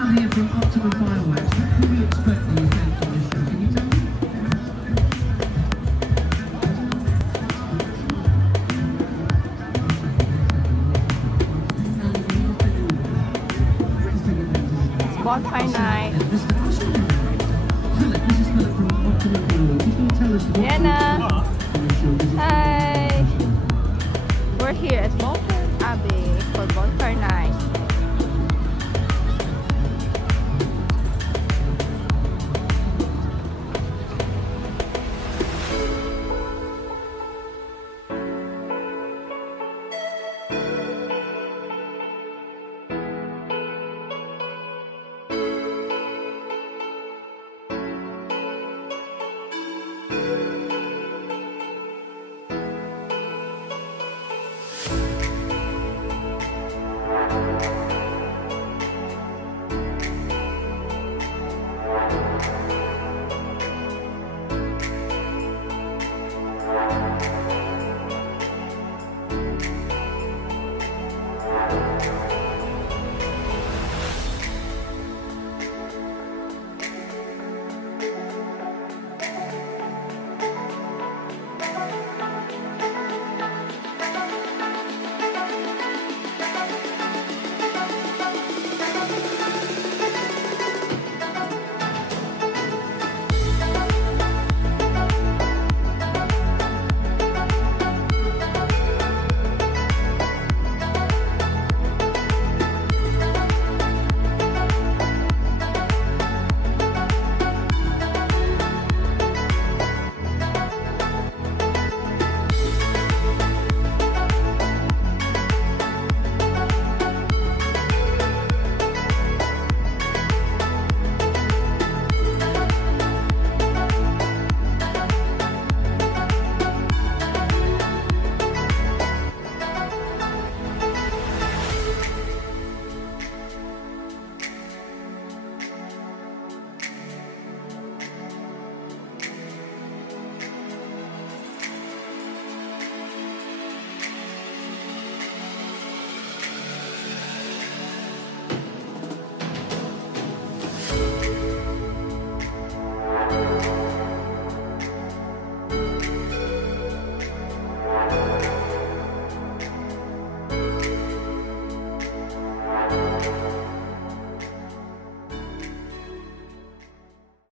Philip here from Optimum Fireworks. What can we expect the event on this show? Can you tell me? It's bonfire night. Philip, this is Philip from Optimum Fireworks. Can you tell us what Diana. on this show? Hi! We're here at Bonfire Abbey for bonfire